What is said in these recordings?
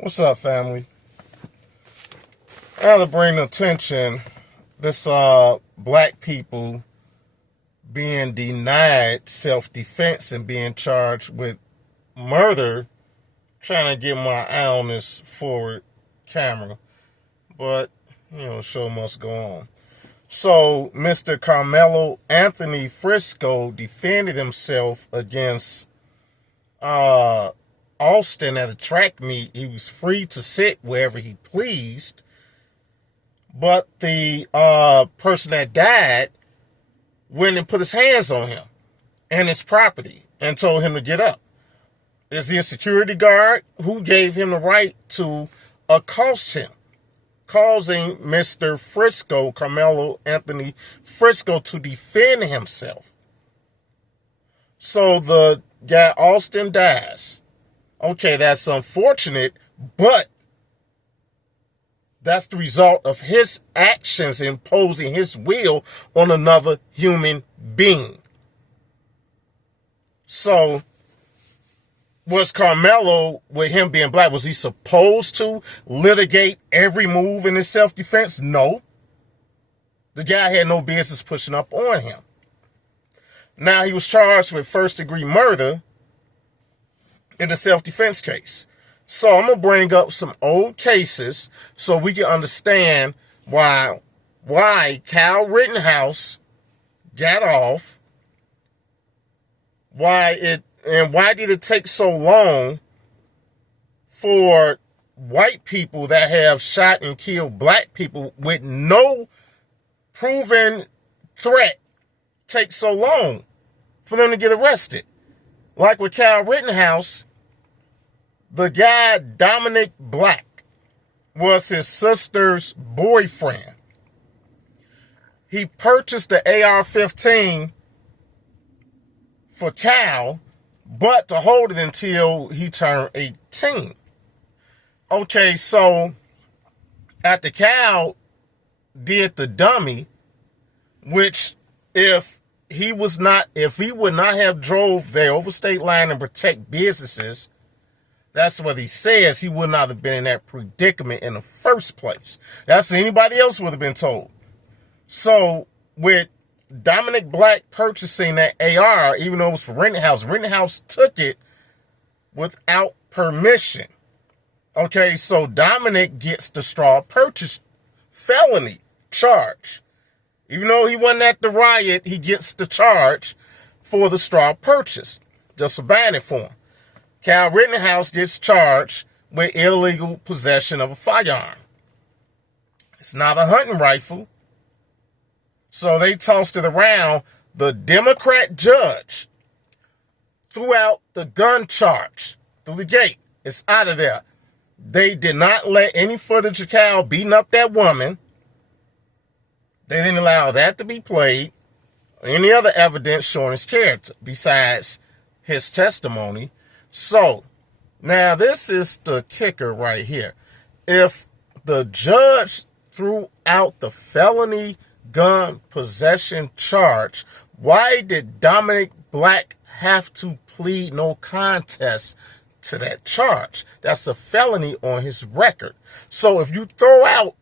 What's up, family? I have to bring attention this black people being denied self-defense and being charged with murder, trying to get my eye on this forward camera. But, show must go on. So, Mr. Karmelo Anthony Frisco defended himself against Austin at a track meet. He was free to sit wherever he pleased. But the person that died went and put his hands on him and his property and told him to get up. Is he a security guard? Who gave him the right to accost him, causing Mr. Frisco, Karmelo Anthony Frisco, to defend himself? So the guy Austin dies. Okay, that's unfortunate, but that's the result of his actions imposing his will on another human being. So, was Karmelo, with him being black, was he supposed to litigate every move in his self-defense? No. The guy had no business pushing up on him. Now, he was charged with first-degree murder in the self-defense case. So I'm going to bring up some old cases so we can understand why Kyle Rittenhouse got off, why did it take so long for white people that have shot and killed black people with no proven threat take so long for them to get arrested. Like with Kyle Rittenhouse, the guy, Dominic Black, was his sister's boyfriend. He purchased the AR-15 for Cal, but to hold it until he turned 18. Okay, so after Cal did the dummy, which if he would not have drove there over state line and protect businesses, that's what he says, he would not have been in that predicament in the first place. That's what anybody else would have been told. So with Dominic Black purchasing that AR, even though it was for Rittenhouse took it without permission. Okay, so Dominic gets the straw purchase felony charge. Even though he wasn't at the riot, he gets the charge for the straw purchase, just for buying it for him. Kyle Rittenhouse gets charged with illegal possession of a firearm. It's not a hunting rifle. So they tossed it around. The Democrat judge threw out the gun charge through the gate. It's out of there. They did not let any footage of Kyle beating up that woman. They didn't allow that to be played. Any other evidence showing his character besides his testimony. So, now this is the kicker right here. If the judge threw out the felony gun possession charge, why did Dominic Black have to plead no contest to that charge? That's a felony on his record. So if you throw out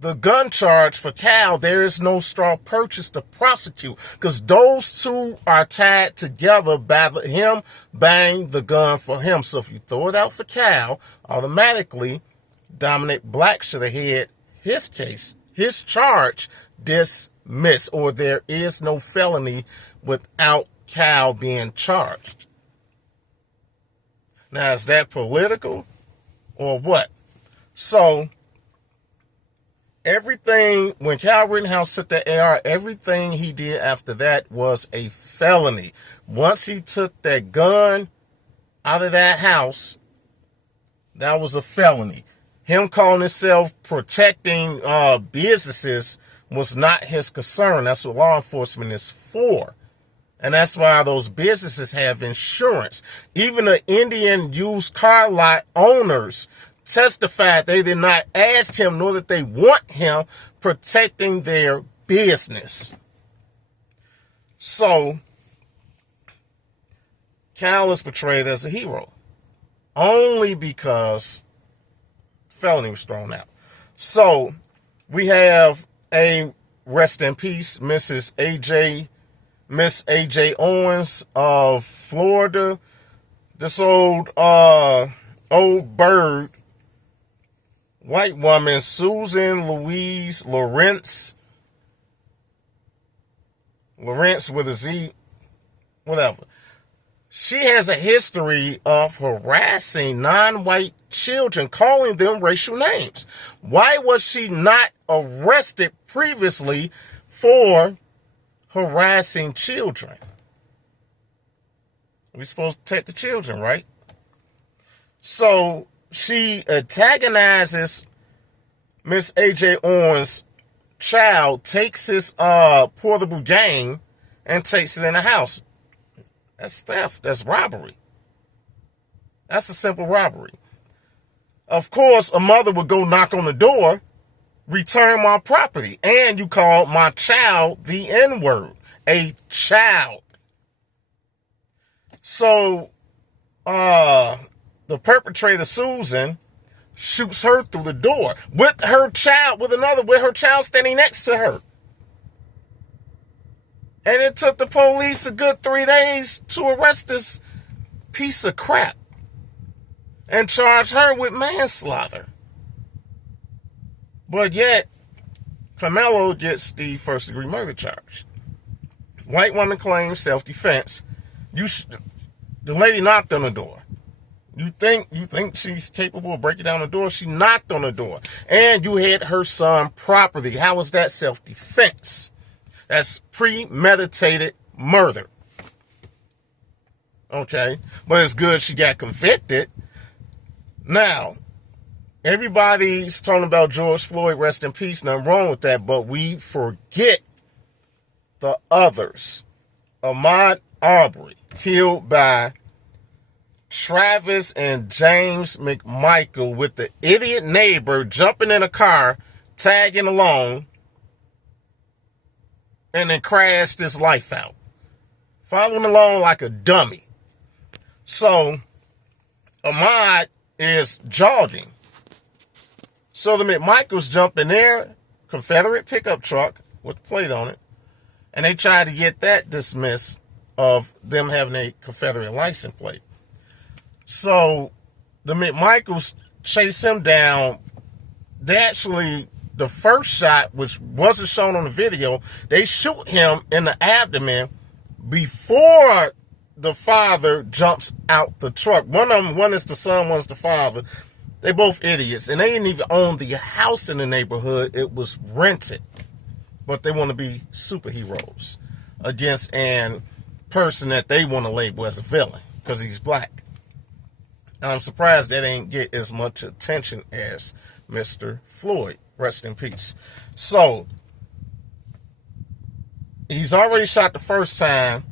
the gun charge for Cal, there is no straw purchase to prosecute because those two are tied together by him buying the gun for him. So if you throw it out for Cal, automatically Dominic Black should have had his case, his charge dismissed, or there is no felony without Cal being charged. Now, is that political or what? So, everything, when Kyle Rittenhouse took the AR, everything he did after that was a felony. Once he took that gun out of that house, that was a felony. Him calling himself protecting businesses was not his concern. That's what law enforcement is for. And that's why those businesses have insurance. Even the Indian used car lot owners testified they did not ask him, nor did they want him protecting their business. So, Cal is portrayed as a hero. only because felony was thrown out. So we have a rest in peace, Miss AJ Owens of Florida. This old bird, white woman, Susan Louise Lawrence with a Z, whatever. She has a history of harassing non-white children, calling them racial names. Why was she not arrested previously for harassing children? We're supposed to protect the children, right? So she antagonizes Miss AJ Owens' child, takes his portable game, and takes it in the house. That's theft. That's robbery. That's a simple robbery. Of course, a mother would go knock on the door, return my property, and you call my child the N-word. A child. So, the perpetrator, Susan, shoots her through the door with her child standing next to her. And it took the police a good 3 days to arrest this piece of crap and charge her with manslaughter. But yet, Karmelo gets the first-degree murder charge. White woman claims self-defense. The lady knocked on the door. You think she's capable of breaking down the door? She knocked on the door. And you hit her son property. How is that self-defense? That's premeditated murder. Okay? But it's good she got convicted. Now, everybody's talking about George Floyd, rest in peace, nothing wrong with that, but we forget the others. Ahmaud Arbery, killed by Travis and James McMichael, with the idiot neighbor jumping in a car, tagging along, and then crashed his life out. Following along like a dummy. So, Ahmaud is jogging. So the McMichaels jump in their Confederate pickup truck with the plate on it, and they try to get that dismissed of them having a Confederate license plate. So the McMichaels chase him down. They actually, the first shot, which wasn't shown on the video, they shoot him in the abdomen before the father jumps out the truck. One is the son, one's the father. They both idiots, and they didn't even own the house in the neighborhood. It was rented. But they want to be superheroes against a person that they want to label as a villain because he's black. And I'm surprised that ain't get as much attention as Mr. Floyd. Rest in peace. So, he's already shot the first time.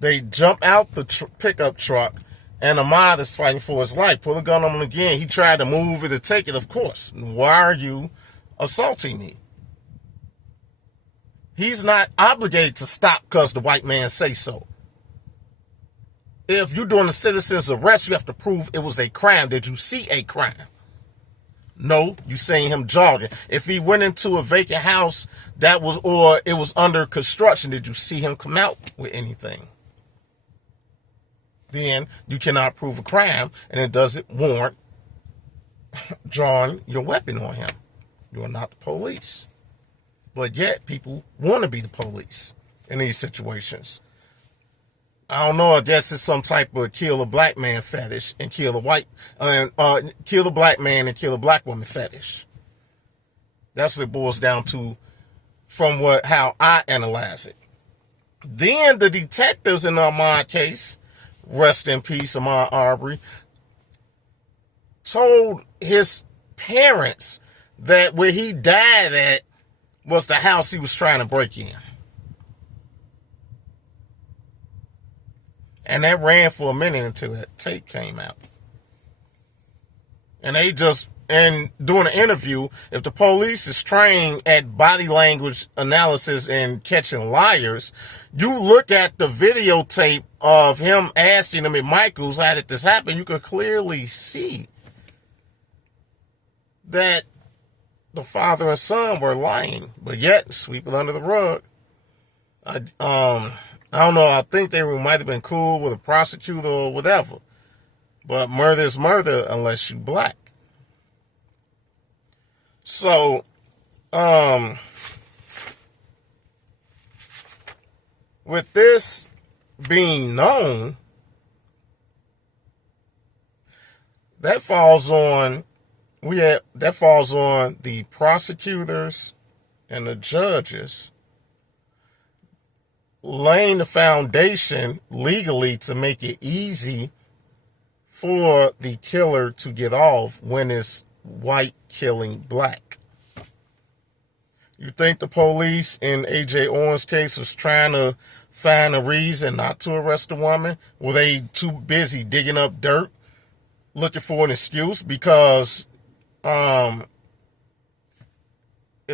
They jump out the pickup truck, and Ahmaud is fighting for his life. Pull a gun on him again. He tried to move it to take it, of course. Why are you assaulting me? He's not obligated to stop because the white man say so. If you're doing a citizen's arrest, you have to prove it was a crime. Did you see a crime? No, you saying him jogging. If he went into a vacant house or it was under construction, did you see him come out with anything? Then you cannot prove a crime, and it doesn't warrant drawing your weapon on him. You are not the police. But yet people want to be the police in these situations. I don't know. I guess it's some type of kill a black man fetish and kill a black man and kill a black woman fetish. That's what it boils down to from how I analyze it. Then the detectives in the Ahmaud case, rest in peace, Ahmaud Arbery, told his parents that where he died at was the house he was trying to break in. And that ran for a minute until that tape came out. And they just and doing an interview, if the police is trained at body language analysis and catching liars, you look at the videotape of him asking them at Michael's, how did this happen? You could clearly see that the father and son were lying, but yet sweep it under the rug. I don't know. I think they might have been cool with a prosecutor or whatever, but murder is murder unless you black. So, with this being known, that falls on the prosecutors and the judges laying the foundation legally to make it easy for the killer to get off when it's white killing black. You think the police in A.J. Owen's case was trying to find a reason not to arrest the woman? Were they too busy digging up dirt, looking for an excuse? Because if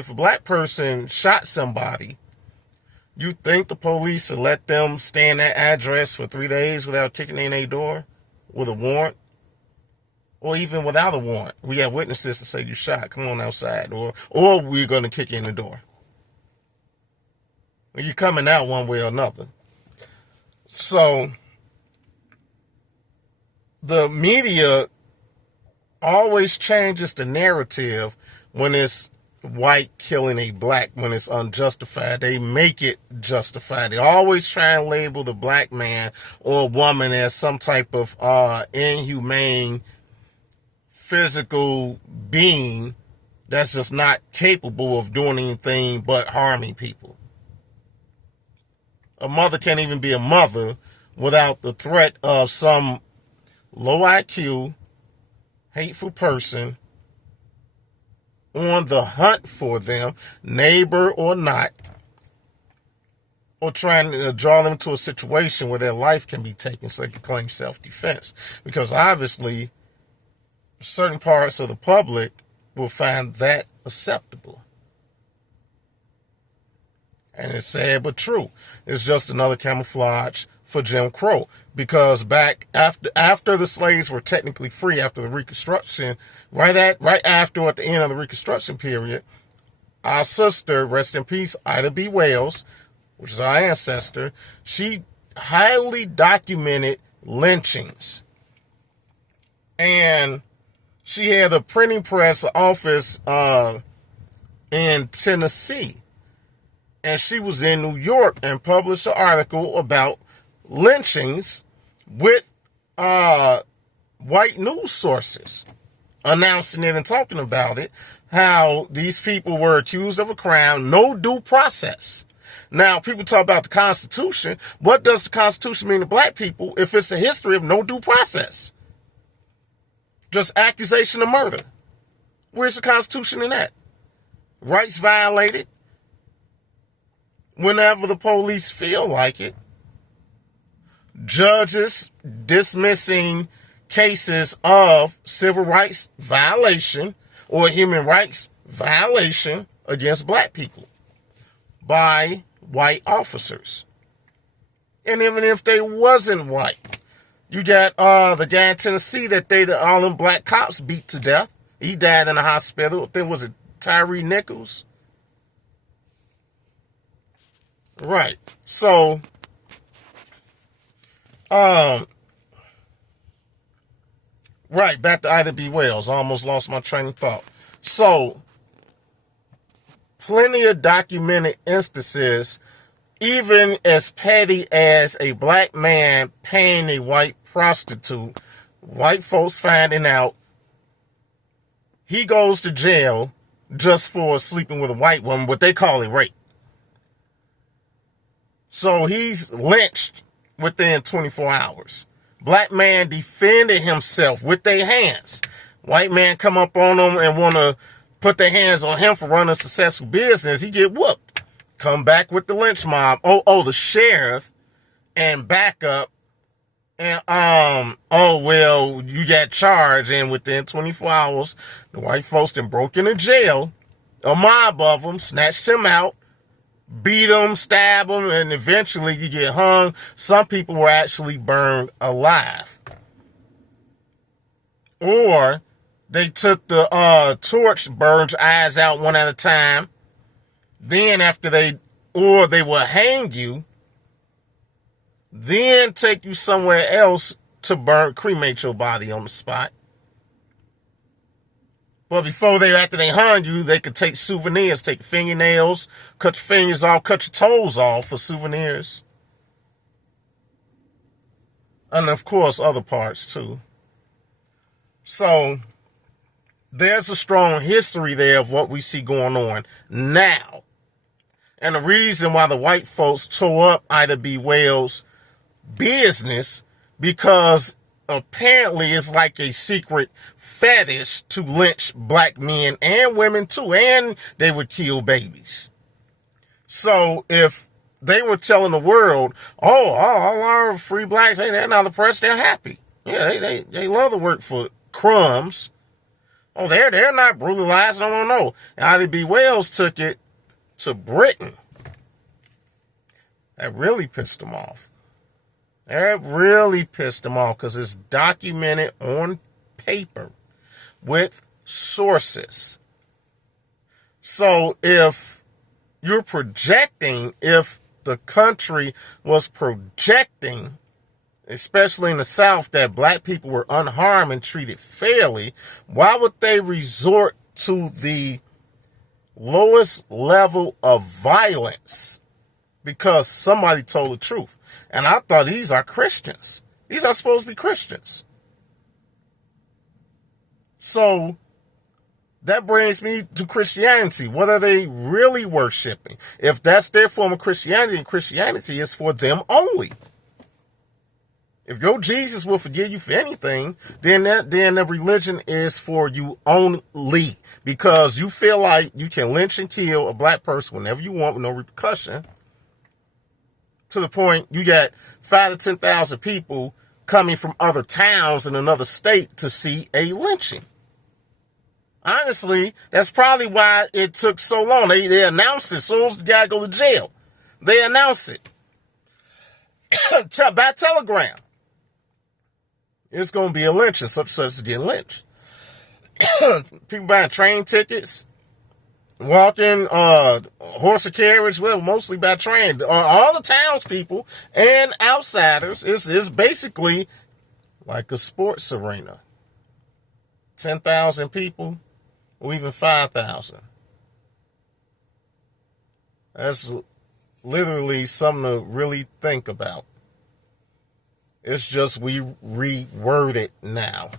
a black person shot somebody, you think the police would let them stay in that address for 3 days without kicking in their door with a warrant? Or even without a warrant? We have witnesses to say you shot. Come on outside. Or we're going to kick you in the door. You're coming out one way or another. So, the media always changes the narrative when it's white killing a black, when it's unjustified. They make it justified. They always try and label the black man or woman as some type of inhumane physical being that's just not capable of doing anything but harming people. A mother can't even be a mother without the threat of some low IQ, hateful person on the hunt for them, neighbor or not, or trying to draw them to a situation where their life can be taken so they can claim self-defense. Because obviously, certain parts of the public will find that acceptable. And it's sad but true. It's just another camouflage for Jim Crow. Because back after the slaves were technically free after the Reconstruction, right at the end of the Reconstruction period, our sister, rest in peace, Ida B. Wells, which is our ancestor, she highly documented lynchings. And she had a printing press office in Tennessee. And she was in New York and published an article about lynchings with white news sources, announcing it and talking about it, how these people were accused of a crime, no due process. Now, people talk about the Constitution. What does the Constitution mean to black people if it's a history of no due process? Just accusation of murder. Where's the Constitution in that? Rights violated whenever the police feel like it. Judges dismissing cases of civil rights violation or human rights violation against black people by white officers. And even if they wasn't white, you got the guy in Tennessee that all them black cops beat to death. He died in the hospital. I think, was it Tyree Nichols? Right. So, right, back to Ida B. Wells. I almost lost my train of thought. So, plenty of documented instances, even as petty as a black man paying a white prostitute, white folks finding out, he goes to jail just for sleeping with a white woman, what they call a rape. So he's lynched within 24 hours. Black man defended himself with their hands. White man come up on him and want to put their hands on him for running a successful business. He get whooped. Come back with the lynch mob. Oh, the sheriff and backup And, oh, well, you got charged, and within 24 hours, the white folks then broke into jail, a mob of them, snatched him out, beat them, stab them, and eventually you get hung. Some people were actually burned alive. Or they took the torch, burned eyes out one at a time. Then they will hang you, then take you somewhere else to cremate your body on the spot. But after they hung you, they could take souvenirs, take fingernails, cut your fingers off, cut your toes off for souvenirs. And of course, other parts too. So, there's a strong history there of what we see going on now. And the reason why the white folks tore up Ida B. Wells' business, because apparently it's like a secret fetish to lynch black men and women too, and they would kill babies. So if they were telling the world, all our free blacks, hey, they're not oppressed, they're happy. Yeah, they love to work for crumbs. Oh, they're not brutalized, no. And Ida B. Wells took it to Britain. That really pissed them off. That really pissed them off because it's documented on paper with sources. So if you're projecting, if the country was projecting, especially in the South, that black people were unharmed and treated fairly, why would they resort to the lowest level of violence? Because somebody told the truth. And I thought these are Christians. These are supposed to be Christians. So that brings me to Christianity. What are they really worshiping? If that's their form of Christianity, and Christianity is for them only. If your Jesus will forgive you for anything, then the religion is for you only. Because you feel like you can lynch and kill a black person whenever you want with no repercussion. To the point you got 5,000 to 10,000 people coming from other towns in another state to see a lynching. Honestly, that's probably why it took so long. They announced it as soon as the guy go to jail. They announce it by telegram. It's going to be a lynching. Such and such is getting lynched. People buying train tickets, walking, horse and carriage, well, mostly by train. All the townspeople and outsiders is basically like a sports arena. 10,000 people, or even 5,000. That's literally something to really think about. It's just we reword it now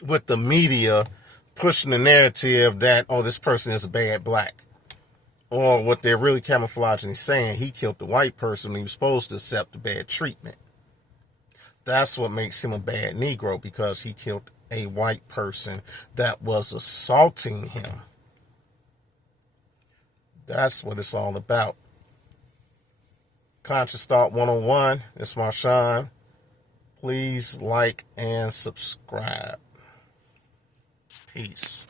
with the media pushing the narrative that, oh, this person is a bad black. Or what they're really camouflaging is saying, he killed the white person and he was supposed to accept the bad treatment. That's what makes him a bad Negro, because he killed a white person that was assaulting him. That's what it's all about. Conscious Thought 101. It's Marshawn. Please like and subscribe. Peace.